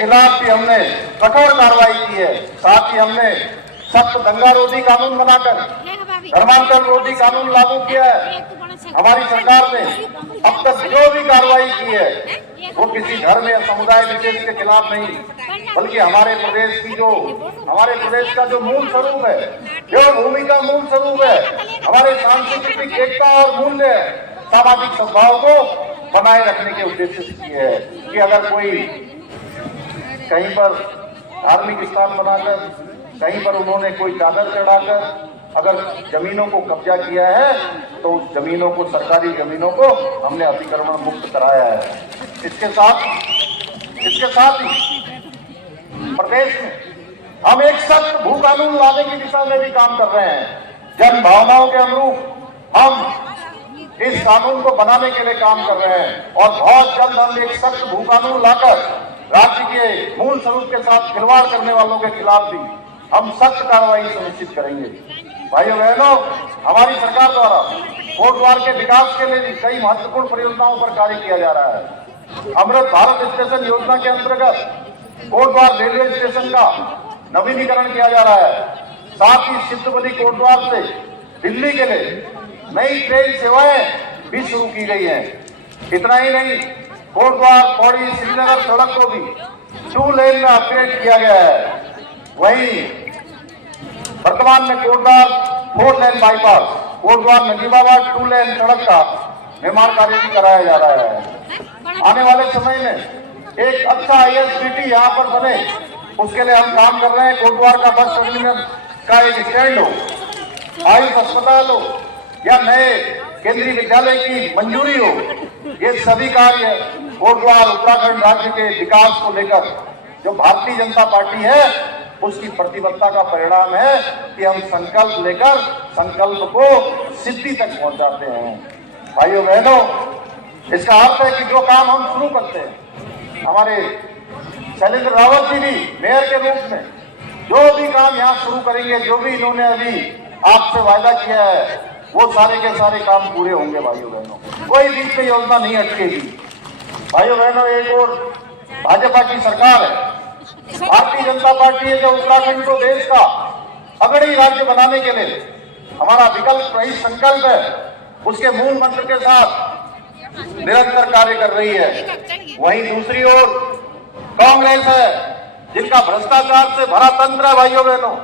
खिलाफ भी हमने कठोर कार्रवाई की है। साथ ही हमने सख्त दंगा रोधी कानून बनाकर धर्मांतरण रोधी कानून लागू किया है। हमारी सरकार ने अब तक जो भी कार्रवाई की है वो किसी धर्म या समुदाय विशेष के खिलाफ नहीं, बल्कि हमारे प्रदेश का जो मूल स्वरूप है, जो भूमि का मूल स्वरूप है, हमारे सांस्कृतिक एकता और मूल्य, सामाजिक सद्भाव को बनाए रखने के उद्देश्य से की है कि अगर कोई कहीं पर धार्मिक स्थान बनाकर, कहीं पर उन्होंने कोई चादर चढ़ाकर अगर जमीनों को कब्जा किया है तो उस जमीनों को, सरकारी जमीनों को हमने अतिक्रमण मुक्त कराया है। इसके साथ ही प्रदेश में हम एक सख्त भू कानून लाने की दिशा में भी काम कर रहे हैं। जन भावनाओं के अनुरूप हम इस कानून को बनाने के लिए काम कर रहे हैं और बहुत जल्द हम एक सख्त भू कानून लाकर राज्य के मूल स्वरूप के साथ खिलवाड़ करने वालों के खिलाफ भी हम सख्त कार्रवाई सुनिश्चित करेंगे। भाइयों बहनों, हमारी सरकार द्वारा कोटद्वार के विकास के लिए भी कई महत्वपूर्ण परियोजनाओं पर कार्य किया जा रहा है। अमृत भारत स्टेशन योजना के अंतर्गत कोटद्वार रेलवे स्टेशन का नवीनीकरण किया जा रहा है। साथ ही सिद्धपति कोटद्वार से दिल्ली के लिए नई ट्रेन सेवाएं भी शुरू की गई हैं। इतना ही नहीं, कोटद्वार पौड़ी श्रीनगर सड़क को भी 2 लेन में अपग्रेड किया गया है। वहीं वर्तमान में कोटद्वार 4 लेन बाईपास, कोटद्वार नजीबाबाद 2 लेन सड़क का निर्माण कार्य भी कराया जा रहा है। आने वाले समय में एक अच्छा ISBT यहाँ पर बने, उसके लिए हम काम कर रहे हैं। कोटद्वार का बस टर्मिनल का एक स्टैंड हो, आयुष अस्पताल हो या नए केंद्रीय विद्यालय की मंजूरी हो, ये सभी कार्य कोटद्वार उत्तराखंड राज्य के विकास को लेकर जो भारतीय जनता पार्टी है उसकी प्रतिबद्धता का परिणाम है कि हम संकल्प लेकर संकल्प को सिद्धि तक पहुंचाते हैं। भाइयों बहनों, इसका अर्थ है कि जो काम हम शुरू करते हैं, हमारे शैलेंद्र रावत जी भी मेयर के रूप में जो भी काम यहाँ शुरू करेंगे, जो भी इन्होंने अभी आपसे वायदा किया है, वो सारे के सारे काम पूरे होंगे। भाइयों बहनों, कोई बीच में योजना नहीं अटकेगी। भाइयों बहनों, एक और भाजपा की सरकार है, भारतीय जनता पार्टी है, जो उत्तराखंड को देश का अग्रणी राज्य बनाने के लिए हमारा विकल्प रहित संकल्प है, उसके मूल मंत्र के साथ निरंतर कार्य कर रही है। वहीं दूसरी ओर कांग्रेस है, जिनका भ्रष्टाचार से भरा तंत्र है। भाइयों बहनों,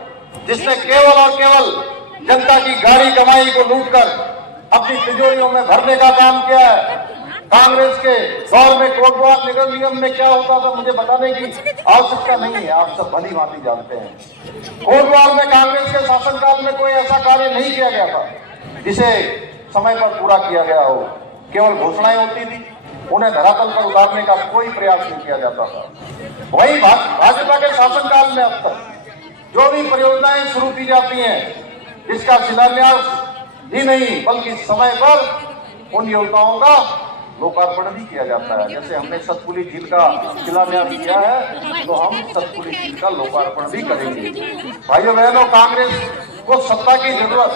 जिसने केवल और केवल जनता की गाड़ी कमाई को लूटकर अपनी तिजोरियों में भरने का काम किया है। कांग्रेस के दौर में कोटद्वार निगम निगम में क्या होता था मुझे बताने की आवश्यकता नहीं है, आप सब भली भांति जानते हैं। कोटद्वार में कांग्रेस के शासनकाल में कोई ऐसा कार्य नहीं किया गया था जिसे समय पर पूरा किया गया हो। केवल घोषणाएं होती थी, उन्हें धरातल पर उतारने का कोई प्रयास नहीं किया जाता था। वही भाजपा के शासनकाल में अब तक जो भी परियोजनाएं शुरू की जाती हैं, इसका शिलान्यास ही नहीं बल्कि समय पर उन योजनाओं का लोकार्पण भी किया जाता है। जैसे हमने सतपुली झील का शिलान्यास किया है, तो हम सतपुली झील का लोकार्पण भी करेंगे। भाइयों बहनों, कांग्रेस को सत्ता की जरूरत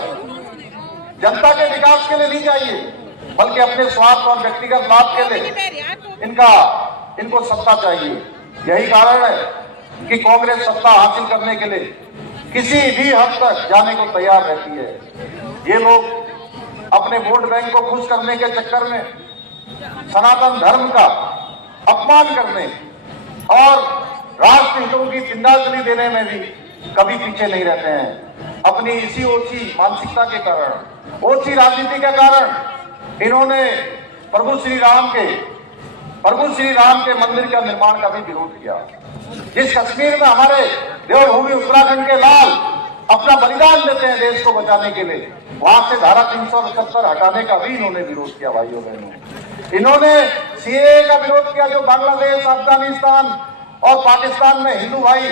जनता के विकास के लिए नहीं चाहिए, बल्कि अपने स्वार्थ और व्यक्तिगत लाभ के लिए इनको सत्ता चाहिए। यही कारण है कि कांग्रेस सत्ता हासिल करने के लिए किसी भी हद तक जाने को तैयार रहती है। ये लोग अपने वोट बैंक को खुश करने के चक्कर में सनातन धर्म का अपमान करने और राष्ट्र हितों की जिंदाजली देने में भी कभी पीछे नहीं रहते हैं। अपनी इसी ओछी मानसिकता के कारण, ओछी राजनीति के कारण इन्होंने प्रभु श्री राम के मंदिर का निर्माण का भी विरोध किया। जिस कश्मीर में हमारे देवभूमि उत्तराखंड के लाल अपना बलिदान देते हैं देश को बचाने के लिए, वहां से धारा 378 हटाने का भी इन्होंने विरोध किया। भाइयों बहनों, इन्होंने CAA का विरोध किया, जो बांग्लादेश, अफगानिस्तान और पाकिस्तान में हिंदू भाई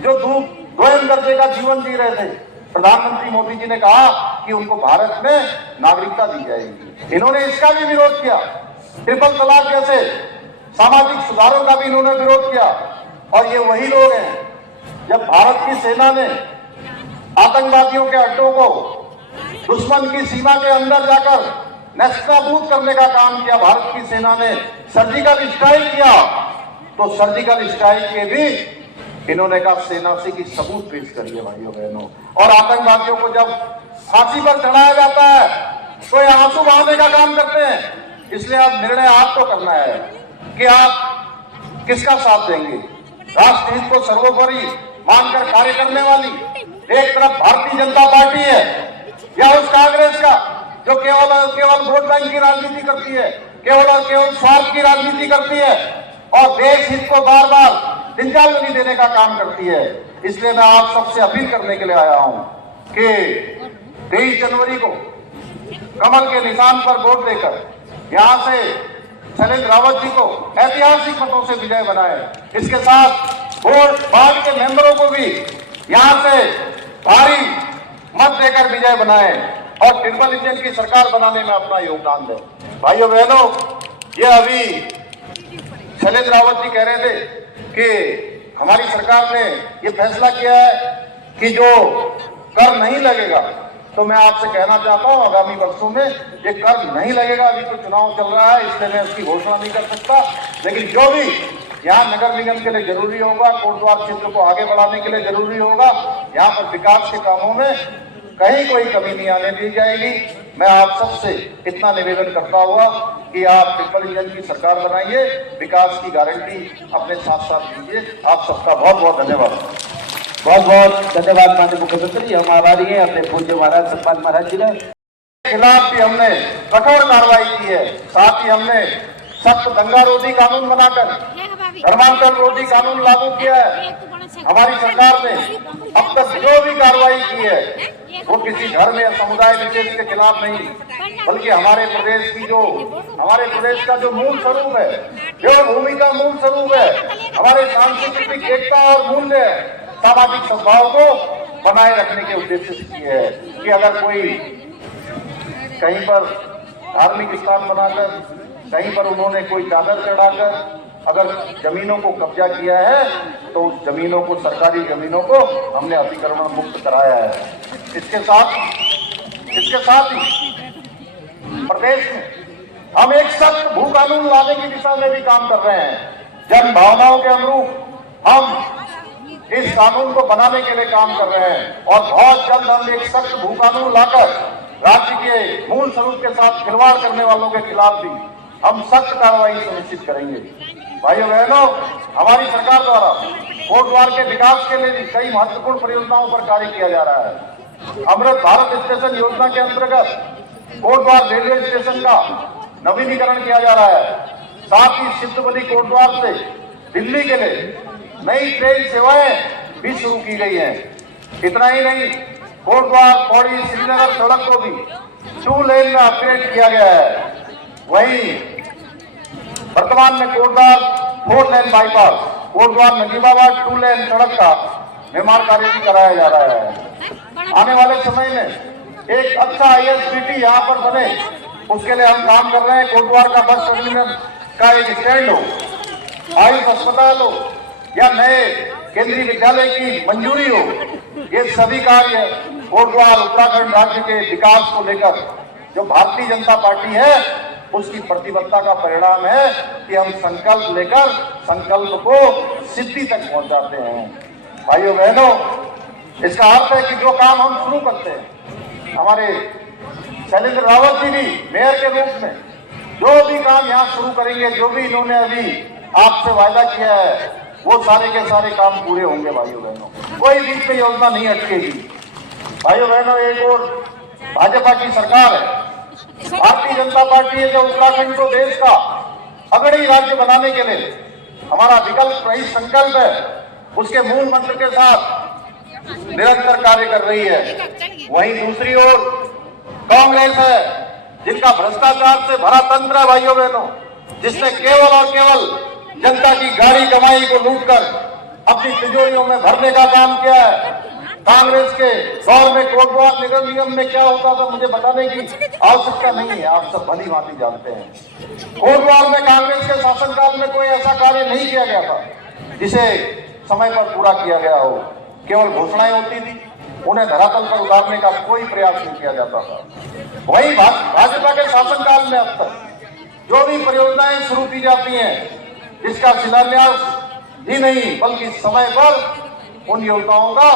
जो दोयम दर्जे का जीवन जी रहे थे। प्रधानमंत्री मोदी जी ने कहा कि उनको भारत में नागरिकता दी जाएगी। इन्होंने इसका भी विरोध किया। ट्रिपल तलाक जैसे सामाजिक सुधारों का भी इन्होंने विरोध किया। और ये वही लोग हैं जब भारत की सेना ने आतंकवादियों के अड्डों को दुश्मन की सीमा के अंदर जाकर नेस्तनाबूद करने का काम किया। भारत की सेना ने सर्जिकल स्ट्राइक किया तो सर्जिकल स्ट्राइक के भी इन्होंने कहा सेना से की सबूत पेश करिए भाइयों बहनों। और आतंकवादियों को जब फांसी पर चढ़ाया जाता है तो ये आंसू बहाने का काम करते हैं। इसलिए अब निर्णय आपको करना है कि आप किसका साथ देंगे। राष्ट्र हित को सर्वोपरि मानकर कार्य करने वाली एक तरफ भारतीय जनता पार्टी है या उस कांग्रेस का जो केवल और केवल वोट बैंक की राजनीति करती है, केवल और केवल स्वार्थ की राजनीति करती है और देश हित को बार बार दिनजालनी देने का काम करती है। इसलिए मैं आप सबसे अपील करने के लिए आया हूं कि 23 जनवरी को कमल के निशान पर वोट देकर यहां से शैलेंद्र रावत जी को ऐतिहासिक मतों से विजय बनाए। इसके साथ वोट बाद के मेंबरों को भी यहां से भारी मत देकर विजय बनाए और ट्रिपल इंजन की सरकार बनाने में अपना योगदान दें। भाइयों बहनों, ये अभी शैलेंद्र रावत जी कह रहे थे कि हमारी सरकार ने ये फैसला किया है कि जो कर नहीं लगेगा, तो मैं आपसे कहना चाहता हूं आगामी वर्षों में ये कर नहीं लगेगा। अभी तो चुनाव चल रहा है इसलिए मैं उसकी घोषणा नहीं कर सकता, लेकिन जो भी यहाँ नगर निगम के लिए जरूरी होगा, कोटद्वार क्षेत्र को आगे बढ़ाने के लिए जरूरी होगा, यहाँ पर विकास के कामों में कहीं कोई कमी नहीं आने दी जाएगी। मैं आप सबसे इतना निवेदन करता हुआ कि आप ट्रिपल इंजन की सरकार बनाइए, विकास की गारंटी अपने साथ साथ दीजिए। आप सबका बहुत बहुत धन्यवाद। बहुत बहुत धन्यवाद माननीय मुख्यमंत्री। हम आभारी हैं अपने पूज्य महाराज सतपाल महाराज जी के खिलाफ भी हमने कठोर कार्रवाई की है। साथ ही हमने सख्त दंगा रोधी कानून बनाकर धर्मांतरण रोधी कानून लागू किया है। हमारी सरकार ने अब तक जो भी कार्रवाई की है वो किसी धर्म या समुदाय विशेष के खिलाफ नहीं, बल्कि हमारे प्रदेश का जो मूल स्वरूप है, देवभूमि का मूल स्वरूप है, हमारे सांस्कृतिक एकता और मूल्य है, सामाजिक सद्भाव को बनाए रखने के उद्देश्य से की है कि अगर कोई कहीं पर धार्मिक स्थान बनाकर, कहीं पर उन्होंने कोई चादर चढ़ाकर अगर जमीनों को कब्जा किया है तो उस जमीनों को, सरकारी जमीनों को हमने अतिक्रमण मुक्त कराया है। इसके साथ ही प्रदेश में हम एक सख्त भू कानून लाने की दिशा में भी काम कर रहे हैं। जन भावनाओं के अनुरूप हम इस कानून को बनाने के लिए काम कर रहे हैं और बहुत जल्द हम एक सख्त भू कानून लाकर राज्य के मूल स्वरूप के साथ खिलवाड़ करने वालों के खिलाफ भी हम सख्त कार्रवाई सुनिश्चित करेंगे। भाइयों बहनों, हमारी सरकार द्वारा कोटद्वार के विकास के लिए भी कई महत्वपूर्ण परियोजनाओं पर कार्य किया जा रहा है। अमृत भारत स्टेशन योजना के अंतर्गत कोटद्वार रेलवे स्टेशन का नवीनीकरण किया जा रहा है। साथ ही सिद्धबली कोटद्वार से दिल्ली के लिए नई ट्रेन सेवाएं भी शुरू की गई हैं। इतना ही नहीं, कोटद्वार पौड़ी श्रीनगर सड़क को भी 2 लेन में अपग्रेड किया गया है। वहीं वर्तमान में कोटद्वार 4 लेन बाईपास, कोटद्वार नजीबाबाद 2 लेन सड़क का निर्माण कार्य भी कराया जा रहा है। आने वाले समय में एक अच्छा ISBT यहाँ पर बने, उसके लिए हम काम कर रहे हैं। कोटद्वार का बस टर्मिनल का एक स्टैंड हो, आयुष अस्पताल हो या नए केंद्रीय विद्यालय की मंजूरी हो, ये सभी कार्य कोटद्वार उत्तराखंड राज्य के विकास को लेकर जो भारतीय जनता पार्टी है उसकी प्रतिबद्धता का परिणाम है कि हम संकल्प लेकर संकल्प को सिद्धि तक पहुंचाते हैं। भाइयों बहनों, इसका अर्थ है कि जो काम हम शुरू करते हैं, हमारे शैलेंद्र रावत जी भी मेयर के रूप में जो भी काम यहाँ शुरू करेंगे, जो भी इन्होंने अभी आपसे वायदा किया है, वो सारे के सारे काम पूरे होंगे। भाइयों बहनों, कोई बीच में योजना नहीं अटकेगी। भाइयों बहनों, एक और भाजपा की सरकार है, भारतीय जनता पार्टी है जो उत्तराखंड को देश का अग्रणी राज्य बनाने के लिए हमारा विकल्प रहित संकल्प है, उसके मूल मंत्र के साथ निरंतर कार्य कर रही है। वहीं दूसरी ओर कांग्रेस है जिनका भ्रष्टाचार से भरा तंत्र है। भाइयों बहनों, जिसने केवल और केवल जनता की गाड़ी कमाई को लूटकर अपनी तिजोरियों में भरने का काम किया है। कांग्रेस के दौर में कोटद्वार निगम निगम में क्या होता था मुझे बताने की आवश्यकता नहीं है, आप सब भली भांति जानते हैं। कोटद्वार में कांग्रेस के शासनकाल में कोई ऐसा कार्य नहीं किया गया था जिसे समय पर पूरा किया गया हो। केवल घोषणाएं होती थी, उन्हें धरातल पर उतारने का कोई प्रयास नहीं किया जाता था। वही भाजपा के शासनकाल में अब तक जो भी परियोजनाएं शुरू की जाती हैं इसका शिलान्यास ही नहीं बल्कि समय पर उन योजनाओं का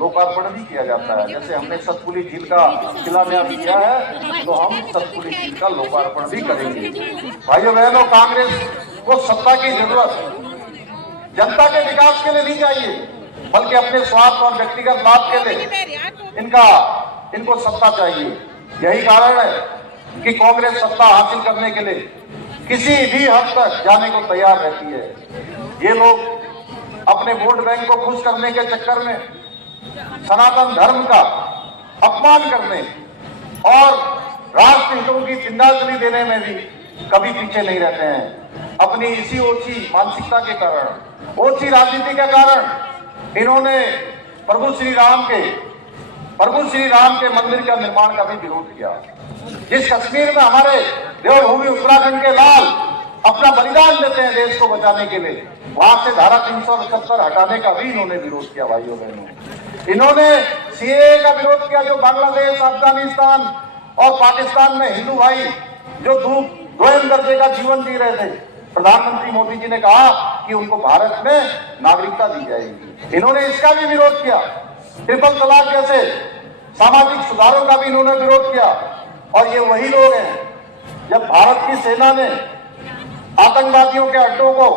लोकार्पण भी किया जाता है। जैसे हमने सतपुली झील का शिलान्यास किया है, तो हम सतपुली झील का लोकार्पण भी करेंगे। भाइयों बहनों, कांग्रेस को सत्ता की जरूरत जनता के विकास के लिए नहीं चाहिए, बल्कि अपने स्वार्थ और व्यक्तिगत लाभ के लिए इनको सत्ता चाहिए। यही कारण है कि कांग्रेस सत्ता हासिल करने के लिए किसी भी हद तक जाने को तैयार रहती है। ये लोग अपने वोट बैंक को खुश करने के चक्कर में सनातन धर्म का अपमान करने और राष्ट्र हितों की चिंताजलि देने में भी कभी पीछे नहीं रहते हैं। अपनी इसी ओछी मानसिकता के कारण, ओछी राजनीति के कारण इन्होंने प्रभु श्री राम के मंदिर का निर्माण का भी विरोध किया। जिस कश्मीर में हमारे देवभूमि उत्तराखंड के लाल अपना बलिदान देते हैं देश को बचाने के लिए, वहां से धारा 378 हटाने का भी इन्होंने विरोध किया। भाइयों बहनों, इन्होंने सीएए का विरोध किया, जो बांग्लादेश, अफगानिस्तान और पाकिस्तान में हिंदू भाई जो द्वयम दर्जे का जीवन जी रहे थे। प्रधानमंत्री मोदी जी ने कहा कि उनको भारत में नागरिकता दी जाएगी। इन्होंने इसका भी विरोध किया। ट्रिपल तलाक जैसे सामाजिक सुधारों का भी इन्होंने विरोध किया। और ये वही लोग हैं, जब भारत की सेना ने आतंकवादियों के अड्डों को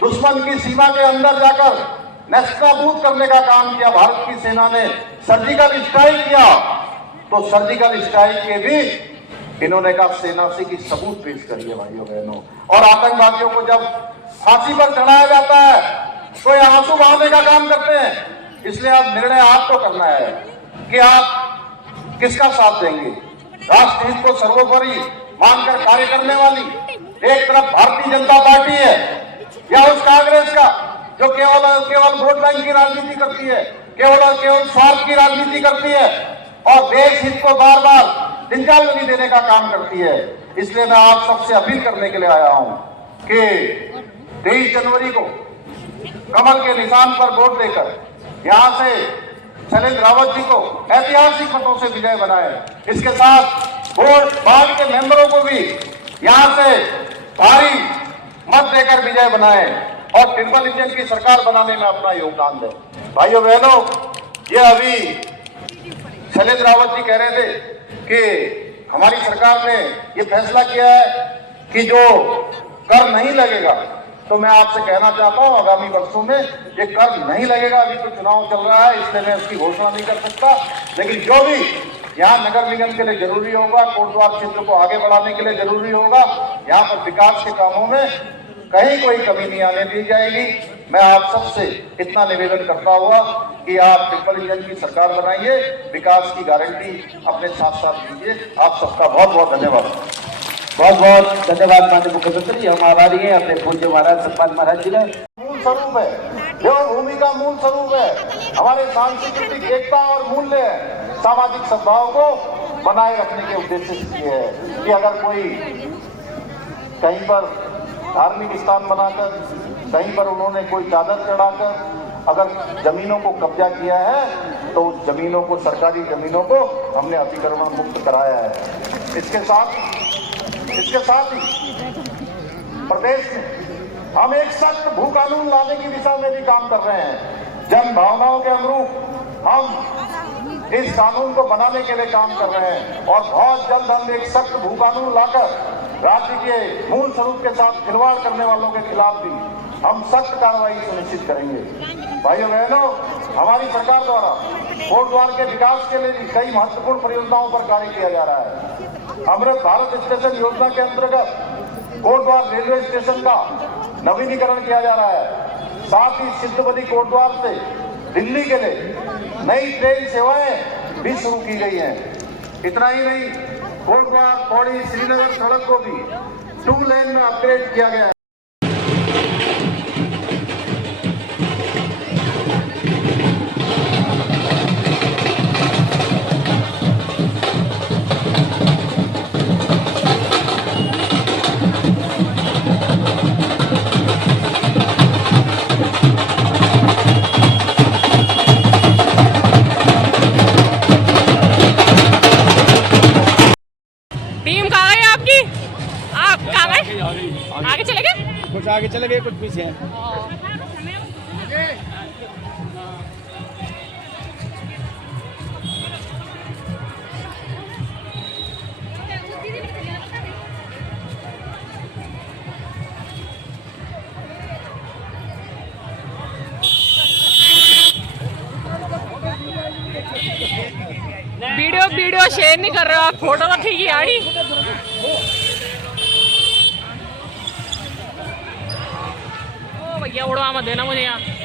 दुश्मन की सीमा के अंदर जाकर नेस्तनाबूद करने का काम किया, भारत की सेना ने सर्जिकल स्ट्राइक किया, तो सर्जिकल स्ट्राइक के भी इन्होंने कहा सेना से की सबूत पेश करिए। भाइयों बहनों, और आतंकवादियों को जब फांसी पर चढ़ाया जाता है तो ये आंसू बहाने का काम करते हैं। इसलिए अब निर्णय आपको करना है कि आप किसका साथ देंगे। राष्ट्र हित को सर्वोपरि मानकर कार्य करने वाली एक तरफ भारतीय जनता पार्टी है, या उस कांग्रेस का जो केवल वोट बैंक की राजनीति करती है, केवल स्वार्थ की राजनीति करती है और देश हित को बार बार चिंताजलि देने का काम करती है। इसलिए मैं आप सबसे अपील करने के लिए आया हूं कि 23 जनवरी को कमल के निशान पर वोट देकर यहां से शैलेंद्र रावत जी को ऐतिहासिक मतों से विजय बनाए। इसके साथ वोट बाद के मेंबरों को भी यहां से भारी मत देकर विजय बनाए और ट्रिपल इंजन की सरकार बनाने में अपना योगदान दें। भाइयों बहनों, ये अभी शैलेंद्र रावत जी कह रहे थे कि हमारी सरकार ने ये फैसला किया है कि जो कर नहीं लगेगा, तो मैं आपसे कहना चाहता हूं आगामी वर्षों में ये कर नहीं लगेगा। अभी तो चुनाव चल रहा है, इसलिए मैं उसकी घोषणा नहीं कर सकता, लेकिन जो भी यहाँ नगर निगम के लिए जरूरी होगा, कोटद्वार क्षेत्र को आगे बढ़ाने के लिए जरूरी होगा, यहाँ पर विकास के कामों में कहीं कोई कमी नहीं आने दी जाएगी। मैं आप सबसे इतना निवेदन करता हुआ कि आप ट्रिपल इंजन की सरकार बनाइए, विकास की गारंटी अपने साथ साथ दीजिए। आप सबका बहुत बहुत धन्यवाद। बहुत बहुत धन्यवाद माननीय मुख्यमंत्री। हम आभारी हैं अपने पूज्य महाराज सतपाल महाराज जी का। मूल स्वरूप है, देवभूमि का मूल स्वरूप है, हमारे सांस्कृतिक एकता और मूल्य है, सामाजिक सद्भाव को बनाए रखने के उद्देश्य से है कि अगर कोई कहीं पर धार्मिक स्थान बनाकर, कहीं पर उन्होंने कोई चादर चढ़ाकर अगर जमीनों को कब्जा किया है, तो उस जमीनों को, सरकारी जमीनों को हमने अतिक्रमण मुक्त कराया है। इसके साथ ही प्रदेश में हम एक सख्त भू कानून लाने की दिशा में भी काम कर रहे हैं। जन भावनाओं के अनुरूप हम इस कानून को बनाने के लिए काम कर रहे हैं और बहुत जल्द हम एक सख्त भू कानून लाकर राज्य के मूल स्वरूप के साथ खिलवाड़ करने वालों के खिलाफ भी हम सख्त कार्रवाई सुनिश्चित करेंगे। भाइयों बहनों, हमारी सरकार द्वारा कोटद्वार के विकास के लिए भी कई महत्वपूर्ण परियोजनाओं पर कार्य किया जा रहा है। अमृत भारत स्टेशन योजना के अंतर्गत कोटद्वार रेलवे स्टेशन का नवीनीकरण किया जा रहा है। साथ ही सिद्धवदी कोटद्वार से दिल्ली के लिए नई ट्रेन सेवाएं भी शुरू की गई हैं। इतना ही नहीं, कोटद्वार पौड़ी श्रीनगर सड़क को भी 2 लेन में अपग्रेड किया गया है। टीम कहाँ है आपकी? आप कहाँ गए? आगे चले गए? लगे कुछ पीछे हैं। वीडियो शेयर नहीं कर रहे हो आप, फोटो तो ठीक ही आड़ी। ओ भैया उड़वा मत देना मुझे यहाँ।